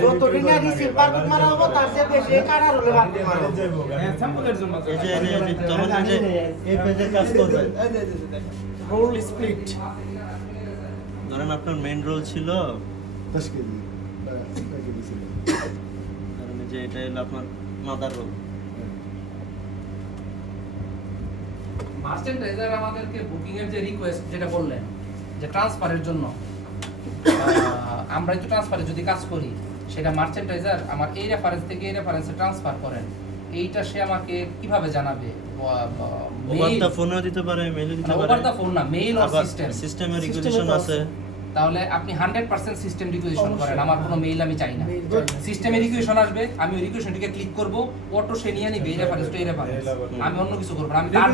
যত দিন আগে সিলভার কোট মারা হবে তার চেয়ে বেশি কাটা রোলে বাকি মারা হবে স্যাম্পলের জন্য এই যে তখন এই যে এই পেজের কাজ করবে রোল স্প্লিট ধরেন আপনার মেইন রোল ছিল 10 কেজি কেজি ছিল ধরেন এই যে এটা হলো আপনার মাদার রোল মার্চেন্ডাইজার আমাদেরকে বুকিং এর যে রিকোয়েস্ট যেটা বললেন যে ট্রান্সফারের জন্য আমরা তো ট্রান্সফারে যদি কাজ করি সেটা মার্চেন্ডাইজার আমার এই রেফারেন্স থেকে এই রেফারেন্সে ট্রান্সফার করেন এইটা সে আমাকে কিভাবে জানাবে ওভার দা ফোনও দিতে পারে মেইলও দিতে পারে ওভার দা ফোন না মেইল অর সিস্টেম সিস্টেমের রিকোয়েশন আছে তাহলে আপনি 100% সিস্টেম রিকোয়েশন করেন আমার কোনো মেইল আমি চাই না সিস্টেমে রিকোয়েশন আসবে আমি ওই রিকোয়েশনটিকে ক্লিক করব অটো সে নিয়ে নিবে এই রেফারেন্স তো এই রেফারেন্স আমি অন্য কিছু করব না আমি তার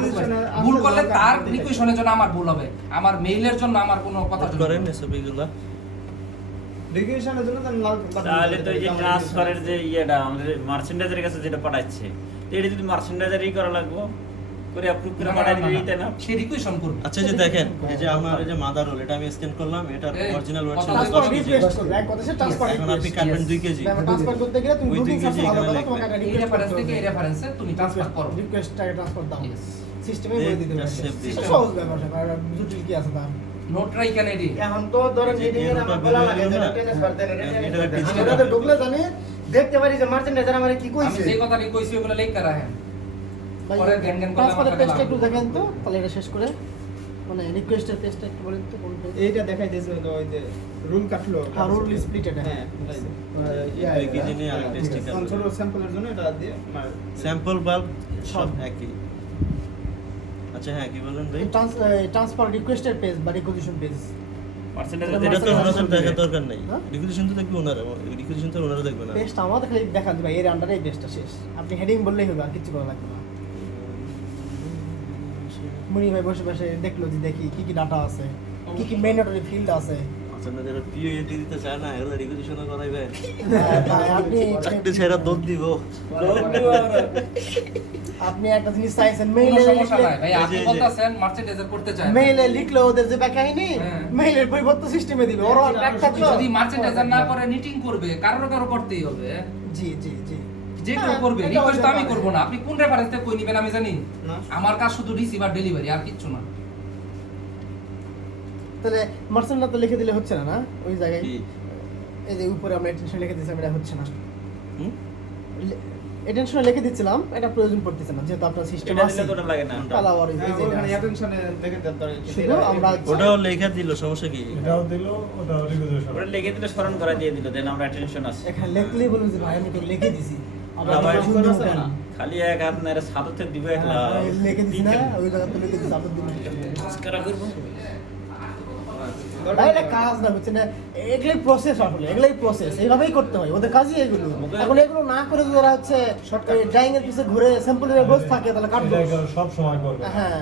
ভুল করলে তার রিকোয়েশনের জন্য আমার ভুল হবে আমার মেইলের জন্য আমার কোনো কথা করেন এসব এগুলা রিকোয়েশনের জন্য তো লাল তাহলে তো এই যে ট্রান্সফারের যে ইয়েটা আমাদের মার্চেন্ডাইজারের কাছে যেটা পাঠাচ্ছে তো এটা যদি মার্চেন্ডাইজারই করা লাগবে করে অ্যাপ্রুভ করে পাঠাই দিতে না সে রিকোয়েশন করবে আচ্ছা এই যে দেখেন এই যে আমার এই যে মাদার রোল এটা আমি স্ক্যান করলাম এটা অরিজিনাল ওয়েট ছিল ট্রান্সফার 10 কেজি রিকোয়েস্ট করবে এক কথা সে ট্রান্সফার এখন আপনি কাটবেন 2 কেজি ট্রান্সফার করতে গেলে তুমি ওই বুকিং 2 কেজি সার্চ ভালো এখানে করো তোমাকে লিখবে। একটা এই রেফারেন্স থেকে এই রিকোয়েস্ট রেফারেন্সে তুমি ট্রান্সফার করো রিকোয়েস্টটাকে ট্রান্সফার দাও Yes. সিস্টেমে বলে দিতে Just পারবে save this. সহজ ব্যাপার স্যাপার জটিল কি আছে তার নোট রাই ক্যান এডি এখন তো ধরেন মিটিং এর আমার বলা লাগে যে ট্রান্সফার দেন এটা এটা তো ঢুকলে জানি দেখতে পারি যে মার্চেন্ডাইজার আমারে কি আমি কইছে যে কথা কইছি ওগুলো লেখা রাখেন পরে জ্ঞান জ্ঞান করলে ট্রান্সফারের আমার পেজটা টাকা একটু লাগবে। দেখেন তো তাহলে এটা শেষ করে মানে রিকোয়েস্টের পেজটা একটু বলেন তো কোন পেজ এইটা দেখাইতেছে তো ওই যে রুল কাটলো হ্যাঁ রুল স্প্লিট এটা হ্যাঁ দুই কেজি নিয়ে আরেকটা স্টিকার কন্ট্রোল স্যাম্পলের জন্য এটা দিয়ে স্যাম্পল বাল্ব সব একই আচ্ছা হ্যাঁ কি বলেন ভাই ট্রান্সফার রিকোয়েস্টের পেজ বা রিকোয়েশন পেজ মার্চেন্ডাইজার এটা তো Marcendaizer ওনাদের দেখার দরকার নাই হ্যাঁ? রিকোয়েশন তো দেখবে ওনারা রিকোয়েশন তো ওনারা দেখবে না পেজটা আমাদের খালি দেখা দিবা এর আন্ডারে এই পেজটা শেষ আপনি হেডিং বললেই হবে আর কিছু করা লাগবে না মনি ভাই বসে বসে দেখলো যে দেখি কি কি ডাটা আছে কি কি ম্যান্ডেটরি ফিল্ড আছে আচ্ছা না যারা পিওএনটি দিতে চায় না এগুলো রিকোয়েশন করাইবে ভাই, চাকরি ছেড়া দৌড় দিব আপনি একটা জিনিস চাইছেন কোনো মেইলে সমস্যা নাই ভাই আপনি এই যে- বলতাছেন মার্চেন্ডাইজার করতে চায় মেইলে লিখলে ওদের যে কাহিনী হ্যাঁ। মেইলের পরিবর্তন সিস্টেমে দিবে ওরা ট্র্যাক থাকলো যদি মার্চেন্ডাইজার না করে নিটিং করবে কারো কারো করতেই হবে জি জি জি যে কেউ হ্যাঁ, করবে এটা রিকোয়েস্ট হতে আমি পারে। করব না আপনি কোন রেফারেন্স থেকে কই নিবেন আমি জানি না। আমার কাজ শুধু রিসিভ আর ডেলিভারি আর কিচ্ছু না তাহলে মার্সেন্টটা তো লিখে দিলে হচ্ছে না না ওই জায়গায় কি? এই যে উপরে আমরা এটেনশন লিখে দিয়েছিলাম এটা হচ্ছে না হুম? এটেনশন লিখে দিচ্ছিলাম এটা প্রয়োজন পড়তেছে না যেহেতু আপনার সিস্টেম এটা আছে দিলে তো ওটা লাগে না কালার এই যে ওখানে এটা আছে। অ্যাটেনশনে দেখে দেন শুধু আমরা ওটাও লেখা দিল সমস্যা কি এটাও দিল ওটাও রিকোয়েশন ওটা লিখে দিলে স্মরণ করা দিয়ে দিল দেন আমরা অ্যাটেনশন আছে এখানে লিখলেই বলুন যে ভাই আমি তো লিখে দিছি আমরা আবার তো শুনতে পাই না। খালি এক হাত না সাথে দিব একলা হ্যাঁ, লিখে দিছি না ওই জায়গাতে লিখে দিছি আপনার দিন করা করব ভাই এটা কাজ না হচ্ছে না এগুলাই প্রসেস আসলে এগুলাই প্রসেস এইভাবেই করতে হয় ওদের কাজই এগুলো এখন এগুলো না করে যদি ওরা হচ্ছে ড্রাইং এর পিছে ঘুরে স্যাম্পলের বস থাকে তাহলে কাটবে সব সময় করবে হ্যাঁ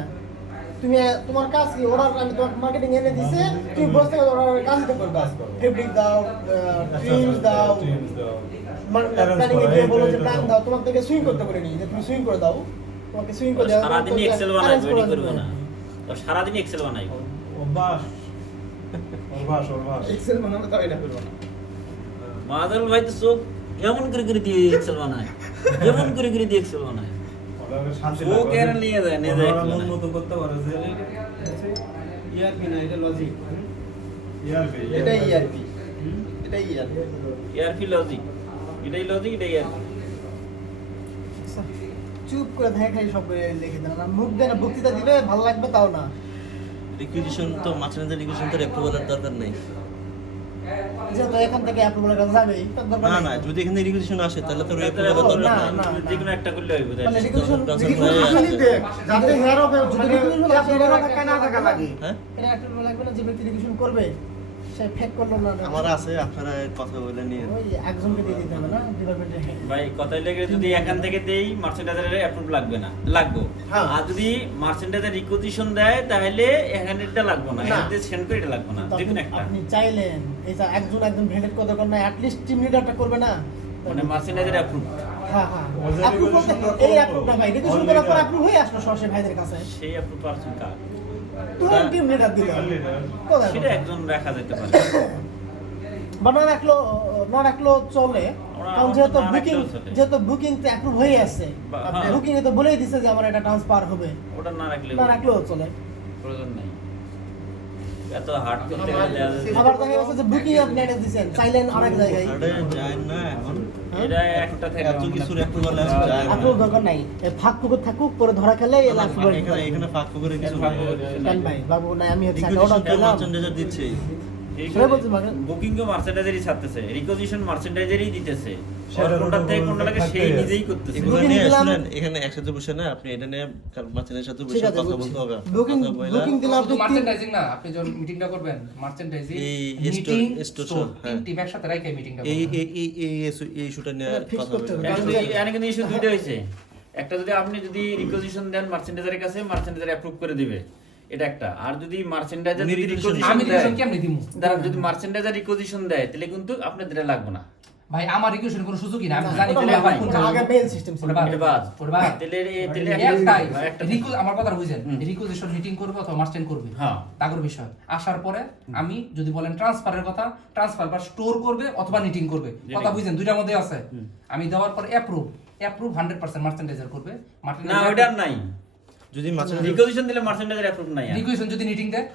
তুমি তোমার কাজ কি ওরা আমি তোমার মার্কেটিং এনে দিছে তুমি বসে থেকে ওরা কাজ দিতে করবে ফেব্রিক দাও ট্রিমস দাও প্ল্যানিং এ গিয়ে বলো যে প্ল্যান দাও তোমার থেকে সুইং করতে করে নি যে তুমি সুইং করে দাও তোমাকে সুইং করে দাও সারাদিন এক্সেল বানাই রেডি করব না তো সারাদিন এক্সেল বানাই অভ্যাস অভ্যাস এক্সেল বানানো তো এটা করব না মাদার ভাই তো চোখ এমন করে দিয়ে এক্সেল বানায় যেমন করে দিয়ে এক্সেল বানায় ওদের শান্তি ও কেন নিয়ে যায় নিয়ে যায় মন মতো করতে পারে যে ইআরপি না এটা লজিক ইয়ারবি এটা ইআরপি এটা ইআরপি ইয়ারপি লজিক এটাই লজিক এটাই ইয়ারপি চুপ করে দেখাই সব লিখে দেন না মুখ দেন বক্তৃতা দিবে ভালো লাগবে তাও না রিকুইজিশন তো মাঝখানে রিকুইজিশন তো অ্যাপ্রুভালের দরকার নেই যেহেতু এখান থেকে অ্যাপ্রুভাল কাছে যাবেই তার দরকার না নেই। না যদি এখানে রিকুইজিশন আসে তাহলে তো তাহলে অ্যাপ্রুভালের তো দরকার না, নাই না। যে কোনো একটা করলে হইব তাই মানে রিকুয়েশন Transaction যাতে হেয়ার হবে যদি রিকুয়েশন আসে এটা থাকা না থাকা লাগে হ্যাঁ এটা একটা লাগবে না যে ব্যক্তি রিকুয়েশন করবে সে ফেক করলো না আমার আছে আপনারা কথা বলে নিয়ে ওই একজনকে দিয়ে দিতে হবে না ডিপার্টমেন্টে ভাই কথাই লেগে যদি এখান থেকে দেই মার্চেন্ডাইজারের অ্যাপ্রুভ লাগবে না লাগবে হ্যাঁ। আর যদি মার্চেন্ডাইজার রিকোজিশন দেয় তাহলে এখানে এটা লাগবে না না। এখানে সেন্ড করে এটা লাগবে না যে কোনো একটা আপনি চাইলেন এই যে একজন ভেন্ডেট কত করে না অ্যাট লিস্ট টিম লিডারটা করবে না মানে মার্চেন্ডাইজার অ্যাপ্রুভ হ্যাঁ হ্যাঁ ওদের অ্যাপ্রুভ বলতে requisition এই অ্যাপ্রুভ না ভাই রিকুয়েশন করার পর অ্যাপ্রুভ হয়ে আসলো সরাসরি ভাইদের কাছে সেই অ্যাপ্রুভ পারছেন কার তুই টিম লিডার দিল কোথায় সেটা একজন রাখা যেতে পারে বা না রাখলেও চলে, আমরা কারণ না রাখলেও চলে। যেহেতু বুকিং তো অ্যাপ্রুভ হয়ে আছে, হ্যাঁ। বুকিং এ তো বলেই দিছে যে আমার এটা ট্রান্সফার হবে, ওটা না রাখলেও চলে। প্রয়োজন নেই, এত হার্ড করতে গেলে দেয়া যাবে। আবার দেখা গেছে যে বুকিং আপনি এটা দিছেন, চাইলেন আরেক জায়গায়, আরে যায় না এখন, এটা একটা থেকে এত কিছুর অ্যাপ্রুভাল আসছে যায় না। আপনার দরকার নাই, ফাঁক পুকুর থাকুক, পরে ধরা খেলে এখানে ফাঁক করে কিছু ফাঁক নেই। করে কিছু কেন নেই। ভাই, বাবু নাই, আমি হচ্ছে Requisition অর্ডার টা দিলাম, merchandiser দিচ্ছেই। সেটা বলছি মানে। বুকিংও মার্চেন্ডাইজারই ছাড়তেছে, রিকোজিশন মার্চেন্ডাইজারই দিতেছে, সেটা কোনটা থেকে কোনটা লাগে সেই থাকতেই নিজেই আছে। করতেছে। এগুলো Booking নিয়ে দিলাম। শুনেন, এখানে একসাথে বসে না আপনি এটা নিয়ে মার্চেন্ডাইজারের সাথে ঠিক বসে আছে, কথা বুঝছি। বলতে হবে। Booking- কথা বললে booking দিলাম শুধু আপনি মার্চেন্ডাইজিং না, আপনি যখন মিটিংটা করবেন মার্চেন্ডাইজিং, এই মিটিং, store, স্টোর, হ্যাঁ। তিন টিম একসাথে রাখে মিটিংটা এই করবেন। এই ইস্যুটা নিয়ে এটা fix কথা করতে বলতে হবে। হবে। এখানে কিন্তু ইস্যু দুইটা হয়েছে, একটা যদি আপনি যদি রিকোজিশন দেন মার্চেন্ডাইজারের কাছে, মার্চেন্ডাইজার অ্যাপ্রুভ করে দিবে, এটা একটা। আর যদি মার্চেন্ডাইজার উনি যদি requisition রিকোজিশন আমি দেয়, রিকোয়েশন কেমনে দিমু? দাঁড়ান, যদি মার্চেন্ডাইজার রিকোজিশন দেয় তাহলে কিন্তু আপনার এটা লাগবে না। ভাই আমার রিকোয়েশন কোনো সুযোগই না, আমি না, জানি ওটা যে বাদ, আমার কোন ওটা জায়গায়। আগে mail system ছিল। ওটা বাদ। এটা বাদ। ওটা বাদ। তাহলে একটাই একটা আমার কথা বুঝেন, হুম। রিকোয়েশন মিটিং করবে অথবা মার্চেন্ট করবে, হ্যাঁ। তাগর বিষয়। আসার পরে আমি যদি বলেন ট্রান্সফারের কথা, ট্রান্সফার বা স্টোর করবে অথবা নিটিং করবে, কথা বুঝেন, দুইটার মধ্যে আছে। আমি দেওয়ার পরে অ্যাপ্রুভ 100% মার্চেন্ডাইজার করবে। না, ওইটা আর নাই। যদি মার্চেন্ডাইজার রিকোজিশন দিলে মার্চেন্ডাইজার অ্যাপ্রুভ নাই আর। রিকোয়েশন যদি নিটিং দেয়,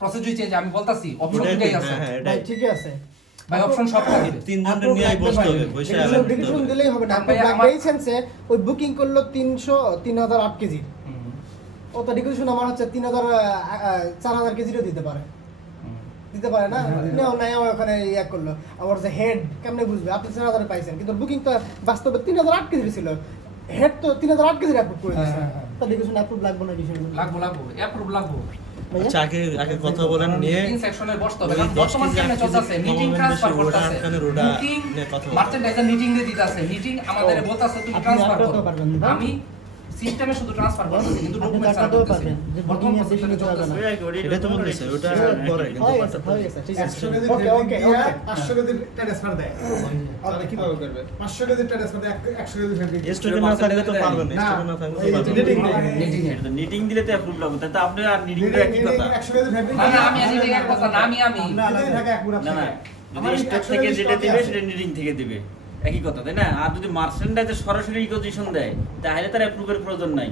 প্রসেস যদি চেঞ্জ, আমি বলতাছি অপশন ওটাই দুটাই ঠিক, আছে হ্যাঁ, ভাই এটাই। ঠিকই আছে, ভাই, অপশন সব থাকবে। তিনজনের নিয়ে বসতে হবে, বসে আলাপ করতে ডিসিশন হবে। দিলেই হবে না। ভাই, আপনার আমার- এই সেন্সে ওই বুকিং করলো 3008 কেজি, হুম, ও তো রিকোয়েশন আমার হচ্ছে 4000 কেজিরও দিতে পারে, হুম। দিতে পারে না, নেও নাই ওখানে ইয়া করলো, আমার যে হেড কেমনে বুঝবে আপনি 4000 পাইছেন, কিন্তু বুকিং তো বাস্তবে 3008 কেজি ছিল, হেড তো 3008 কেজি অ্যাপ্রুভ করে দিয়েছে, হ্যাঁ, হ্যাঁ। তো রিকোয়েশন অ্যাপ্রুভ লাগবে না ডিসিশন লাগবো অ্যাপ্রুভ লাগবো। আচ্ছা, আগে কথা বলেন নিয়ে মিটিং সেকশনে বসতে হবে, ওই কারণ 10 বর্তমান কেজি কেমনে 8 চলতেছে, কেজি মিটিং কমাবেন ট্রান্সফার বেশি, ওটা করতেছে, আপনার ওটা মিটিং নিয়ে কথা বলতে হবে। মার্চেন্ডাইজার মিটিং দিয়ে দিতেছে, মিটিং আমাদের বলতাছে তুমি আপনি ট্রান্সফার আটকাতেও করো, পারবেন না। আমি সিস্টেমে শুধু ট্রান্সফার করতেছি, কিন্তু আপনি ডকুমেন্টস আর আটকাতেও করতেছি পারবেন, না। যে বর্তমান booking এর প্রসেসটা বেশি চলতেছে। যাবে না। এটা তো বলতেছে, ওটা পরে কিন্তু হয়ে কথা গেছে, হয়ে গেছে, ঠিক আছে, 100 কেজি ওকে ওকে দিয়া ওকে 500 কেজি ট্রান্সফার দেয়। তাহলে কিভাবে করবে? 500 কেজি ট্রান্সফার দেয়, 100 কেজি ফেব্রিক। স্টোরে না থাকলে তো পারবেন না, না, স্টোরে না থাকলে তো এই পারবেন knitting না। দিয়ে। Knitting এর। নিটিং দিলে তো অ্যাপ্রুভ লাগবে, তাহলে তো আপনি আর নিটিং দেওয়া কি কথা? 100 কেজি ফেব্রিক। না, না, আমি নিটিং এর কথা না, আমি নিটিং থাকে এক মুড়া না না, আমার যদি স্টোর 100 থেকে কেজি যেটা stock দিবে আছে। সেটা নিটিং থেকে দিবে, একই কথা, তাই না? আর যদি মার্চেন্ডাইজার সরাসরি রিকোজিশন দেয় তাহলে তার অ্যাপ্রুভের প্রয়োজন নাই।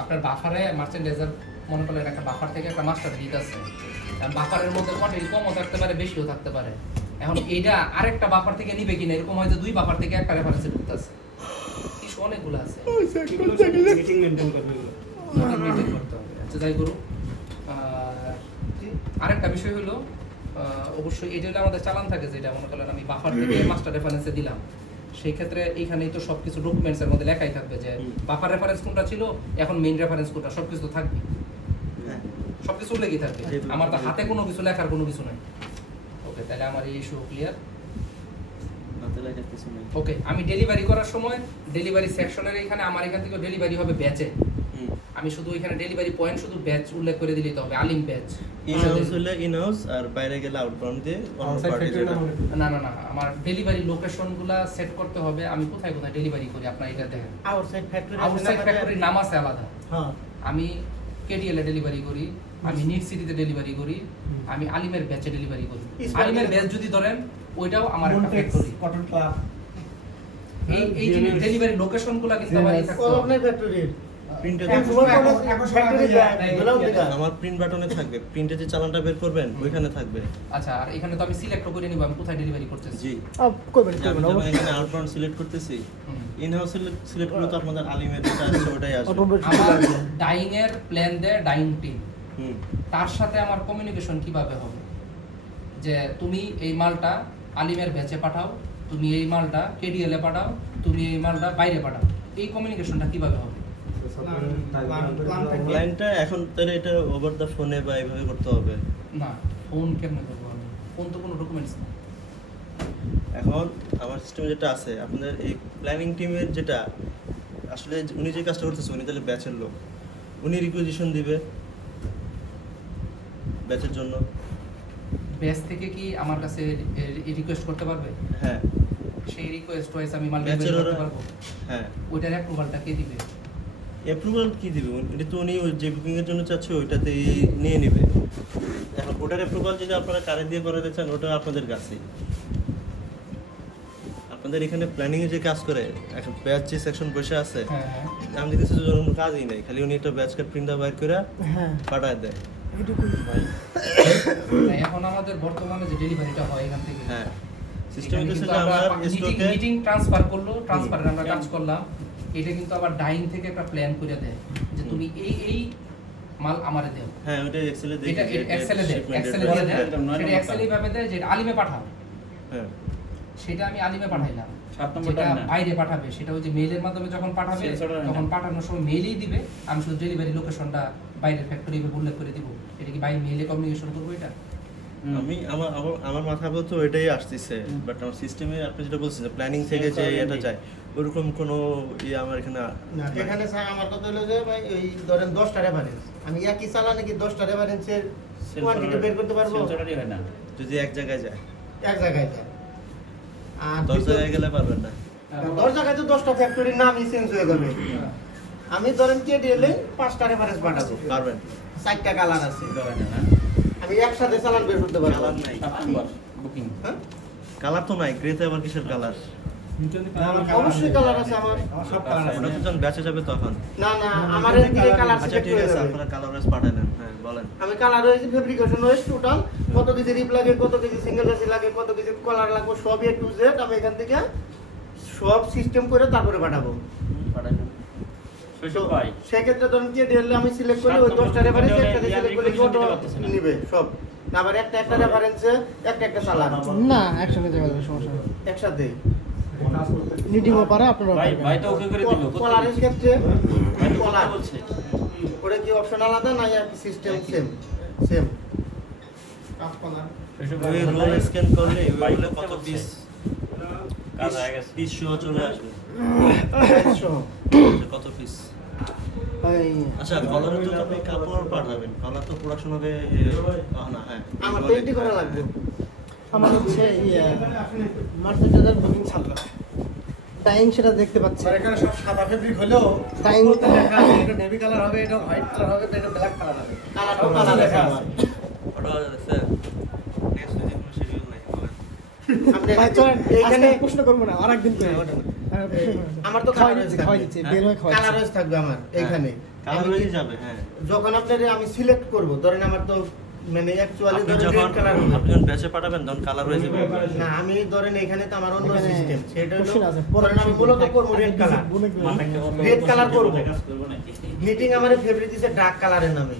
আপনার বাফারে মার্চেন্ডাইজার মনে করলেন একটা বাফার থেকে একটা মাস্টার দিতেছে, বাফারের মধ্যে কোয়ান্টিটি কমও থাকতে পারে, বেশিও থাকতে পারে। এখন এইটা আরেকটা বাফার থেকে নিবে কিনা, এরকম হয়তো দুই বাফার থেকে একটা রেফারেন্সে ঢুকতেছে, ইস্যু অনেকগুলো আছে, মিটিং মেইনটেইন করবে এগুলো। maintain করতে হবে। আচ্ছা, যাই করুক। আরেকটা বিষয় হলো, অবশ্যই এটা হলো আমাদের চালান থাকে, যেটা মনে করলেন আমি বাফার থেকে মাস্টার রেফারেন্সে দিলাম, সেই ক্ষেত্রে এইখানেই তো সবকিছু ডকুমেন্টস এর মধ্যে লেখাই থাকবে যে বাফার রেফারেন্স কোনটা ছিল, এখন মেইন রেফারেন্স কোনটা, সবকিছু তো থাকবে, হ্যাঁ। সবকিছু লেগে থাকবে। আমার তো হাতে কোনো কিছু লেখার কোনো কিছু নাই। ওকে, তাহলে আমার এই ইস্যু ক্লিয়ার। হাতে লেখা কিছু নেই। ওকে, আমি ডেলিভারি করার সময় ডেলিভারি সেকশনের এখানে আমার এখান থেকে ডেলিভারি হবে ব্যাচে, হুম। আমি শুধু এখানে ডেলিভারি পয়েন্ট শুধু ব্যাচ উল্লেখ করে দিলেই তো হবে, আলিম ব্যাচ। ইন-হাউস হলে ইন-হাউস, আর বাইরে গেলে আউটবাউন্ড দিয়ে অন্য Outside পার্টি factory যেটা। না না না, আমার ডেলিভারি লোকেশনগুলো সেট করতে হবে, আমি কোথায় কোথায় ডেলিভারি করি আপনারা এটা দেখেন। আউটসাইড ফ্যাক্টরি, আউটসাইড ফ্যাক্টরির নাম আছে আলাদা, হ্যাঁ, আমি কেডিএল এ ডেলিভারি করি, আমি নিট সিটিতে ডেলিভারি করি, আমি আলিমের ব্যাচে ডেলিভারি করি। আলিমের ব্যাচ যদি ধরেন, ওইটাও আমার একটা ফ্যাক্টরি। Cotton club. এই জিনিস ডেলিভারি লোকেশনগুলো কিন্তু আমার থাকতে কোন হবে। ফ্যাক্টরির প্রিন্টে ফ্যাক্টরি বলাও দেখা আমার প্রিন্ট বাটনে থাকবে, প্রিন্টে যে চালানটা বের করবেন ওইখানে থাকবে। আচ্ছা, আর এখানে তো আমি সিলেক্ট করে নিব আমি কোথায় ডেলিভারি করতেছি। জি, করবেন যে আমি করবেন যখন অবশ্যই এখানে আউটবাউন্ড সিলেক্ট করতেছি, হুম। ইন-হাউস সিলেক্ট করলে তো আপনাদের আলিমের যেটা আছে ওটাই আসবে। অটোমেটিক আমার ডাইং এর প্ল্যান দেয় ডাইং টিম, হুম। তার সাথে আমার কমিউনিকেশন কিভাবে হবে, যে তুমি এই মালটা আলিমের ব্যাচে পাঠাও, তুমি এই মালটা কেডিএল এ পাঠাও, তুমি এই মালটা বাইরে পাঠাও, এই কমিউনিকেশনটা কিভাবে হবে? ক্লায়েন্টটা এখন তাহলে এটা ওভার দ্য ফোনে বা এইভাবে করতে হবে। না, ফোন কেমনে করবো আমি? ফোন তো কোনো ডকুমেন্টস না। এখন আমার সিস্টেমে যেটা আছে, আপনাদের এই প্ল্যানিং টিমের যেটা আসলে উনি যে কাজটা করতেছে, উনি তাহলে ব্যাচের লোক, উনি রিকুইজিশন দিবে ব্যাচের জন্য। ব্যাচ থেকে কি আমার কাছে রিকোয়েস্ট করতে পারবে? হ্যাঁ সেই রিকোয়েস্ট ওয়াইজ আমি মাল ব্যাচের ডেলিভারি করতে ওরা, পারবো? হ্যাঁ। ওইটার অ্যাপ্রুভালটা কে দিবে? অ্যাপ্রুভাল কি দিবে? এটা তো উনি ওই যে বুকিং এর জন্য চাচ্ছে ওইটাতে নিয়ে নেবে। এখন ওটার অ্যাপ্রুভাল যদি আপনারা কারে দিয়ে করাতে চান, ওটা আপনাদের কাছে। আপনাদের এখানে প্ল্যানিং এ যে কাজ করে একটা ব্যাচ যে সেকশন বসে আছে হ্যাঁ হ্যাঁ আমি দেখতেছি যে কোনো কাজই নেই, খালি উনি একটা ব্যাচ কার্ড প্রিন্ট বাইর করে হ্যাঁ পাঠায় দেয়। এইটুকুই না, এখন আমাদের বর্তমানে যে ডেলিভারিটা হয় এখান থেকে হ্যাঁ সিস্টেম এখানে হচ্ছে কিন্তু যে আমরা আমার স্টকে মিটিং ট্রান্সফার করলো, ট্রান্সফারে আমরা কাজ করলাম, এটা কিন্তু আবার ডাইং থেকে একটা প্ল্যান করে দেয় যে তুমি এই মাল আমারে দেও। হ্যাঁ ওটা এক্সেলে দেখি এটা এক্সেলে দেয়, এক্সেলে দিয়ে দেয়, সেটা এক্সেলে ভাবে দেয় যে আলিমে পাঠাও, হ্যাঁ সেটা আমি আলিমে পাঠাইলাম। 7 নম্বরটা যেটা না। বাইরে পাঠাবে সেটা ওই যে মেইলের মাধ্যমে যখন পাঠাবে Sensor-টা না। তখন পাঠানোর সময় মেইলই দিবে, আমি শুধু ডেলিভারি লোকেশনটা বাইরের ফ্যাক্টরি উল্লেখ করে দিব। এটা কি বাইরে মেইলে কমিউনিকেশন করবো এটা? আমি আমার মাথা বলতো ওইটাই আসতেছে, বাট আমার সিস্টেমে আপনি যেটা বলছেন যে প্ল্যানিং থেকে যে এটা যায় ওরকম কোনো আমার এখানে না এখানে স্যার আমার কথা হলো যে ভাই এই ধরেন 10টা রেফারেন্স আমি একই চালানে কি 10টা রেফারেন্সের কোয়ান্টিটি বের করতে পারবো? সেন্সরটারই হয় না। যদি এক জায়গায় যায় এক জায়গায় যায় আর 10 জায়গায় গেলে পারবেন না। 10 জায়গায় তো 10টা ফ্যাক্টরির নামই চেঞ্জ হয়ে যাবে। আমি ধরেন কেডিএলে 5টা রেফারেন্স পাঠাবো, পারবেন 4টা কালার আছে, এটা হয় না, না? আমি একসাথে চালান বের করতে পারবো। কালার নাই, 7 নম্বর বুকিং। হ্যাঁ কালার তো নাই, গ্রেতে আবার কিসের কালার? অবশ্যই কালার আছে আমার। আমার সব কালার আছে ওটা তো যখন ব্যাচে যাবে তখন। না না আমার এদিকে কালার আচ্ছা সিলেক্ট ঠিক হয়ে আছে, যাবে। আপনারা কালার ওয়াইজ পাঠালেন, হ্যাঁ বলেন। আমি কালার হয়েছে ফেব্রিকেশন হয়েছে টোটাল কত কেজি রিপ লাগে, কত কেজি সিঙ্গেল এসি লাগে, কত কেজি কলার লাগবে, সব এ টু জেড আমি এখান থেকে সব সিস্টেম করে তারপরে পাঠাবো। পাঠালেন। শৈশব ভাই, সেক্ষেত্রে ধরুন কি ডিএল আমি সিলেক্ট করলে ওই 10টা রেফারেন্স একসাথে সিলেক্ট করলে কি অটো নিবে সব, না আবার একটা রেফারেন্সে একটা চালান না একসাথে যাবে সমস্যা নেই একসাথে নিটিংও পারে আপনারা ভাই ভাই তো ওকে করে দিল। কলারের ক্ষেত্রে ভাই তো কলার কথা বলছে। ওটা কি অপশন আলাদা না সিস্টেম সেম কাজ কলার শৈশব ওই ভাই, রোল স্ক্যান করলে ওই ভাই রোলে করতে কত বলছে। পিস কাজ হয়ে গেছে। পিস শো চলে আসবে, সহ কত পিস। এই আচ্ছা কলারে তো আপনি কাপড় পাঠাবেন, কলার তো প্রোডাকশন হবে না, হ্যাঁ আমার পেন্টি করা লাগবে। আমার হচ্ছে মার্সেন্টাইজার বুকিং ছাড়লো টাইম সেটা দেখতে পাচ্ছি আর এখানে সব সাদা ফেব্রিক হলেও টাইম বলতে লেখা আছে এটা নেভি কালার হবে, এটা হোয়াইট কালার হবে, এটা ব্ল্যাক কালার হবে। কালারটা কালার লেখা আছে। ওটা স্যার নেক্সট উইকে কোনো শিডিউল নাই বলেন। আপনি ভাই চলেন এইখানে আজকে প্রশ্ন করবো না আরেকদিন করে আমার তো খাওয়াই কালার দিচ্ছি খাওয়াই দিচ্ছি বের হয়ে খাওয়াই কালার রয়েছে থাকবে আমার এইখানে। কালার আমি হয়ে যাবে, হ্যাঁ। যখন আপনার আমি সিলেক্ট করব ধরেন আমার তো মানে অ্যাকচুয়ালি আপনি ধরেন যখন রেড কালার আপনি যখন ব্যাচে পাঠাবেন তখন কালার হয়ে যাবে। না আমি ধরেন এখানে তো আমার অন্য এখানে সিস্টেম সেটা হলো question আছে, ধরেন আমি মূলত করব রেড কালার। রেড কালার করব। মিটিং আমার ফেভারিট দিছে ডার্ক কালারের নামে।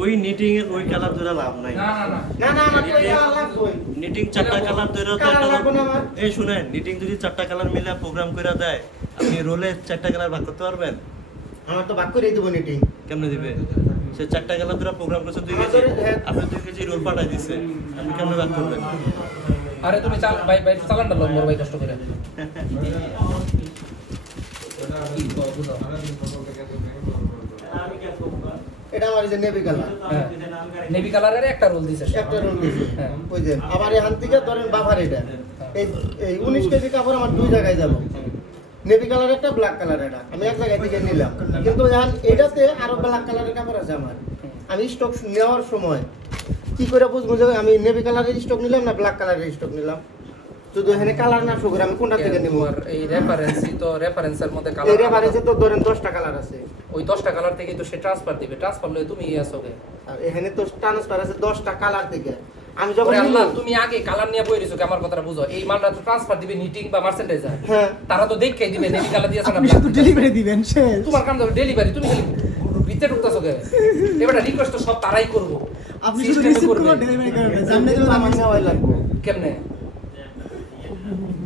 ওই নিটিং এর ওই কালার ধরে লাভ নাই। না না না না না আমার তো এটা লাগবে। নিটিং 4টা কালার ধরে তো কালার একটা লাগবে না আমার। এই শুনেন, নিটিং যদি 4টা কালার মিলে প্রোগ্রাম করে দেয়, আপনি রোলে 4টা কালার ভাগ করতে পারবেন? আমার তো ভাগ করে দিব মিটিং। কেমনে দিবে? সে 4টা কালার ধরে প্রোগ্রাম করছে 2 কেজি, আপনি 2 কেজি রোল পাঠাই দিছে, আপনি কেমনে ভাগ করবেন? আরে তুমি চাল ভাই ভাই চালানটা লো মোর ভাই কষ্ট করে এটা আমার এই যে নেভি কালার। হ্যাঁ নেভি কালারের একটা রোল দিছে সে। একটা রোল দিছে। হ্যাঁ। ওই যে আবার এখান থেকে ধরেন বাফার এটা। এই 19 কেজি কাপড় আমার দুই জায়গায় যাব। নেভি কালার একটা ব্ল্যাক কালার এটা আমি এক জায়গায় থেকে নিলাম, কিন্তু এখন এটাতে আরো ব্ল্যাক কালারের কাপড় আছে আমার। আমি স্টক নেওয়ার সময় কি করে বুঝবো যে আমি নেভি কালারের স্টক নিলাম না ব্ল্যাক কালারের স্টক নিলাম? যদি এখানে কালার না শো করে আমি কোনটা থেকে নিব? তোমার এই রেফারেন্সই তো রেফারেন্সের মধ্যে এই কালার রেফারেন্সে তো ধরেন 10টা কালার আছে, ওই 10টা কালার থেকে তো সে ট্রান্সফার দিবে, ট্রান্সফার লয়ে তুমি আসোগে। আর এখানে তো ট্রান্সফার আছে 10টা কালার থেকে। আমি যখন ওরে আল্লাহ নিলাম- তুমি আগে কালার নিয়ে বই রিছো আমার কথাটা বুঝো, এই মালটা তো ট্রান্সফার দিবে নিটিং বা মার্চেন্ডাইজার, হ্যাঁ তারা তো দেখেই দিবে নেভি কালার দিয়েছ না আপনি black শুধু দিয়েছে। ডেলিভারি দিবেন শেষ তোমার কাম দাও ডেলিভারি, তুমি খালি ভিতরে ঢুকতাছো কে? এবারে রিকোয়েস্ট তো সব তারাই করব, আপনি শুধু System এ রিসিভ করবে। করবেন ডেলিভারি করবেন জানলে কিন্তু আমার নেওয়াই লাগবে। কেমনে?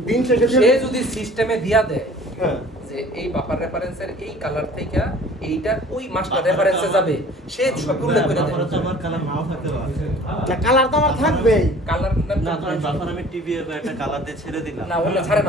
দিন শেষে সে যদি সিস্টেমে দিয়া দেয় হ্যাঁ যে এই বাপার রেফারেন্সের এই কালার থেকে এইটা ওই মাস্টার রেফারেন্সে যাবে, সে সব উল্লেখ করে বাফারে তো দেয়। আমার কালার নাও থাকতে পারে। না কালার তো আমার থাকবেই। কালার না ধরেন বাফার আমি টিভি বা একটা কালার দিয়ে ছেড়ে দিলাম, না ওটা ছাড়ে না।